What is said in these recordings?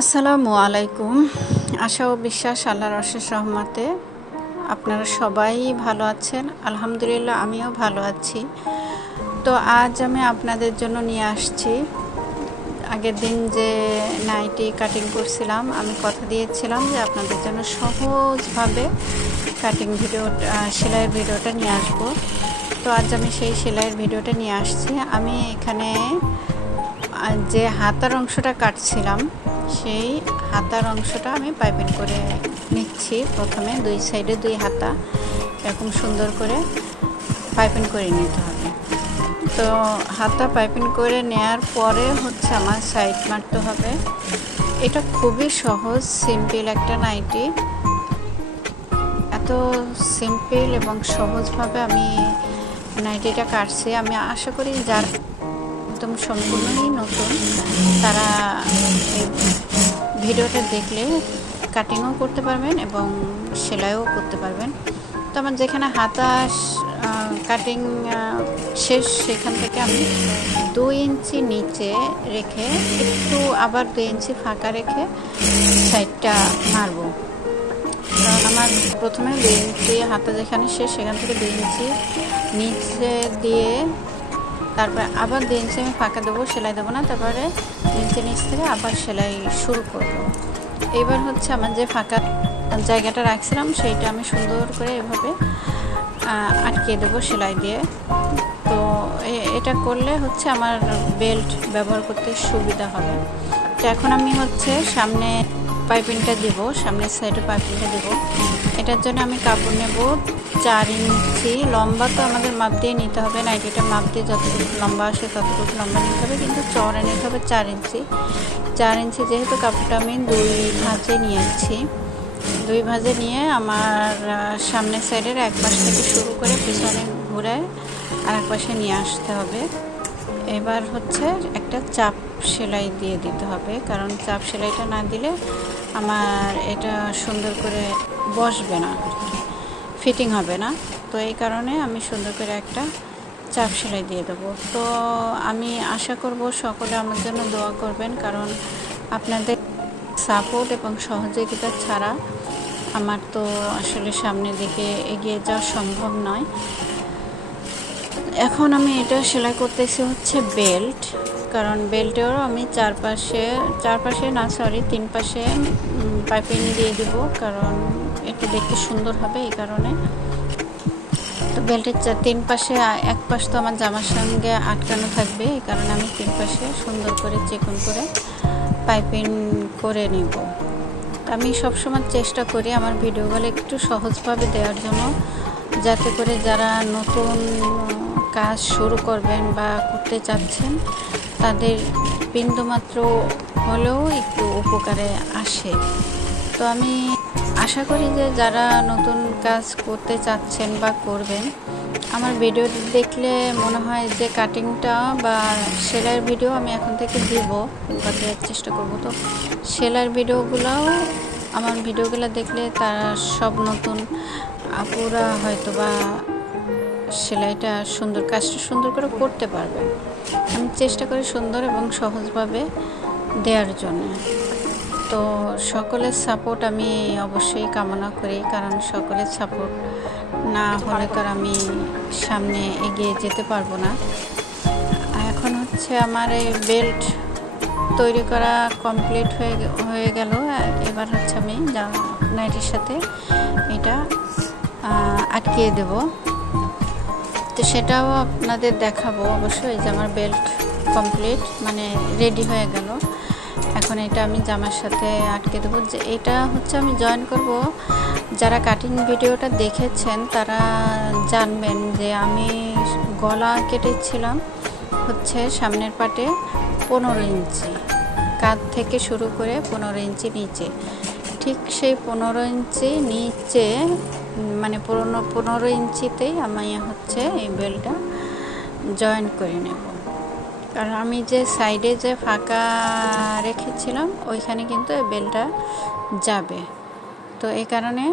আসসালামু আলাইকুম। আশা ও বিশ্বাস আল্লাহর অশেষ রহমতে আপনারা সবাই ভালো আছেন। আলহামদুলিল্লাহ আমিও ভালো আছি। তো আজ আমি আপনাদের জন্য নিয়ে আসছি, আগের দিন যে নাইটি কাটিং করছিলাম, আমি কথা দিয়েছিলাম যে আপনাদের জন্য সহজভাবে কাটিং সেলাইয়ের ভিডিওটা নিয়ে আসব। তো আজ আমি সেই সেলাইয়ের ভিডিওটা নিয়ে আসছি। আমি এখানে যে হাতার অংশটা কাটছিলাম, সেই হাতার অংশটা আমি পাইপিং করে নিচ্ছি। প্রথমে দুই সাইডে দুই হাতা এরকম সুন্দর করে পাইপিং করে নিতে হবে। তো হাতা পাইপিং করে নেয়ার পরে হচ্ছে আমার সাইড মারতে হবে। এটা খুবই সহজ, সিম্পল একটা নাইটি। এত সিম্পল এবং সহজভাবে আমি নাইটিটা কাটছি। আমি আশা করি যারা একদম সম্পূর্ণই নতুন তারা ভিডিওটা দেখলে কাটিংও করতে পারবেন এবং সেলাইও করতে পারবেন। তো আমার যেখানে হাতা কাটিং শেষ, সেখান থেকে আমি 2 ইঞ্চি নিচে রেখে একটু আবার 2 ইঞ্চি ফাঁকা রেখে সাইডটা মারব। কারণ আমার প্রথমে 2 ইঞ্চি হাতা যেখানে শেষ, সেখান থেকে 2 ইঞ্চি নিচে দিয়ে তারপরে আবার 2 ইঞ্চি আমি ফাঁকা দেবো, সেলাই দেবো না। তারপরে 2 ইঞ্চি নিচ থেকে আবার সেলাই শুরু করব। এবার হচ্ছে আমার যে ফাঁকা জায়গাটা রাখছিলাম সেইটা আমি সুন্দর করে এভাবে আটকিয়ে দেবো সেলাই দিয়ে। তো এটা করলে হচ্ছে আমার বেল্ট ব্যবহার করতে সুবিধা হবে। তো এখন আমি হচ্ছে সামনে পাইপিংটা দেবো, সামনের সাইডে পাইপিংটা দেবো। এটার জন্য আমি কাপড় নেব 4 ইঞ্চি। লম্বা তো আমাদের মাপ দিয়ে নিতে হবে, নাইটিটা মাপ দিয়ে যতটুকু লম্বা আসে ততটুকু লম্বা নিতে হবে, কিন্তু চওড়া নিতে হবে 4 ইঞ্চি। 4 ইঞ্চি যেহেতু কাপড়টা আমি 2 ভাঁজে নিয়েছি, 2 ভাঁজে নিয়ে আমার সামনের সাইডের এক পাশ থেকে শুরু করে পিছনে ঘুরে আর এক পাশে নিয়ে আসতে হবে। এবার হচ্ছে একটা চাপ সেলাই দিয়ে দিতে হবে, কারণ চাপ সেলাইটা না দিলে আমার এটা সুন্দর করে বসবে না, ফিটিং হবে না। তো এই কারণে আমি সুন্দর করে একটা চাপ সেলাই দিয়ে দেবো। তো আমি আশা করব সকলে আমার জন্য দোয়া করবেন, কারণ আপনাদের সাপোর্ট এবং সহযোগিতা ছাড়া আমার তো আসলে সামনের দিকে এগিয়ে যাওয়া সম্ভব নয়। এখন আমি এটা সেলাই করতেছি হচ্ছে বেল্ট, কারণ বেল্টেরও আমি চারপাশে না, 3 পাশে পাইপিং দিয়ে দিব, কারণ একটু দেখতে সুন্দর হবে এই কারণে। তো বেল্টের 3 পাশে, এক পাশ তো আমার জামার সঙ্গে আটকানো থাকবে, এই কারণে আমি 3 পাশে সুন্দর করে চিকন করে পাইপিং করে নিব। আমি সবসময় চেষ্টা করি আমার ভিডিওগুলো একটু সহজভাবে দেওয়ার জন্য, যাতে করে যারা নতুন কাজ শুরু করবেন বা করতে চাচ্ছেন তাদের বিন্দুমাত্র হলেও একটু উপকারে আসে। তো আমি আশা করি যে যারা নতুন কাজ করতে চাচ্ছেন বা করবেন, আমার ভিডিও দেখলে মনে হয় যে কাটিংটা বা সেলাইয়ের ভিডিও আমি এখন থেকে দিব, দেওয়ার চেষ্টা করব। তো সেলাইয়ের আমার ভিডিওগুলো দেখলে তারা সব নতুন আপুরা হয়তো বা সেলাইটা কাজটা সুন্দর করে করতে পারবেন। আমি চেষ্টা করি সুন্দর এবং সহজভাবে দেওয়ার জন্য। তো সকলের সাপোর্ট আমি অবশ্যই কামনা করি, কারণ সকলের সাপোর্ট না হলে তো আমি সামনে এগিয়ে যেতে পারবো না। এখন হচ্ছে আমার এই বেল্ট তৈরি করা কমপ্লিট হয়ে গেল। এবার হচ্ছে আমি নাইটির সাথে এটা আটকিয়ে দেব। তো সেটাও আপনাদের দেখাবো অবশ্যই যে আমার বেল্ট কমপ্লিট, মানে রেডি হয়ে গেল। এখন এটা আমি জামার সাথে আটকে দেবো। যে এটা হচ্ছে আমি জয়েন করব। যারা কাটিং ভিডিওটা দেখেছেন তারা জানবেন যে আমি গলা কেটেছিলাম হচ্ছে সামনের পাটে 15 ইঞ্চি, কাঁধ থেকে শুরু করে 15 ইঞ্চি নিচে। ঠিক সেই 15 ইঞ্চি নিচে, মানে 15 ইঞ্চিতেই আমি হচ্ছে এই বেল্টটা জয়েন করে নেব। কারণ আমি যে সাইডে যে ফাঁকা রেখেছিলাম ওইখানে কিন্তু এই বেল্টটা যাবে। তো এই কারণে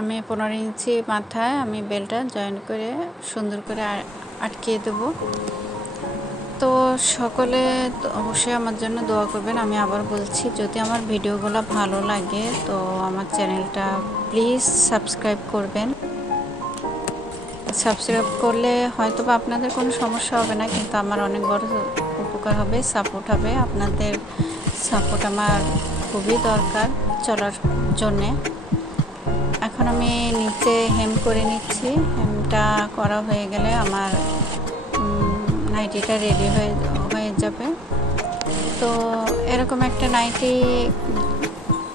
আমি 15 ইঞ্চি মাথায় আমি বেল্টটা জয়েন করে সুন্দর করে আটকিয়ে দেব। তো সকলে অবশ্যই আমার জন্য দোয়া করবেন। আমি আবার বলছি, যদি আমার ভিডিওগুলো ভালো লাগে তো আমার চ্যানেলটা প্লিজ সাবস্ক্রাইব করবেন। সাবস্ক্রাইব করলে হয়তো বা আপনাদের কোনো সমস্যা হবে না, কিন্তু আমার অনেক বড় উপকার হবে, সাপোর্ট হবে। আপনাদের সাপোর্ট আমার খুবই দরকার চলার জন্যে। এখন আমি নিচে হেম করে নিচ্ছি। হেমটা করা হয়ে গেলে আমার নাইটিটা রেডি হয়ে যাবে। তো এরকম একটা নাইটি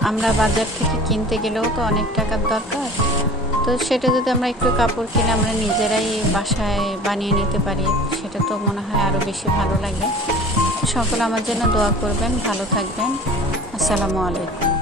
আমরা বাজার থেকে কিনতে গেলেও তো অনেক টাকার দরকার। তো সেটা যদি আমরা একটু কাপড় কিনে আমরা নিজেরাই বাসায় বানিয়ে নিতে পারি, সেটা তো মনে হয় আরও বেশি ভালো লাগে। সকলে আমার জন্য দোয়া করবেন, ভালো থাকবেন। আসসালামু আলাইকুম।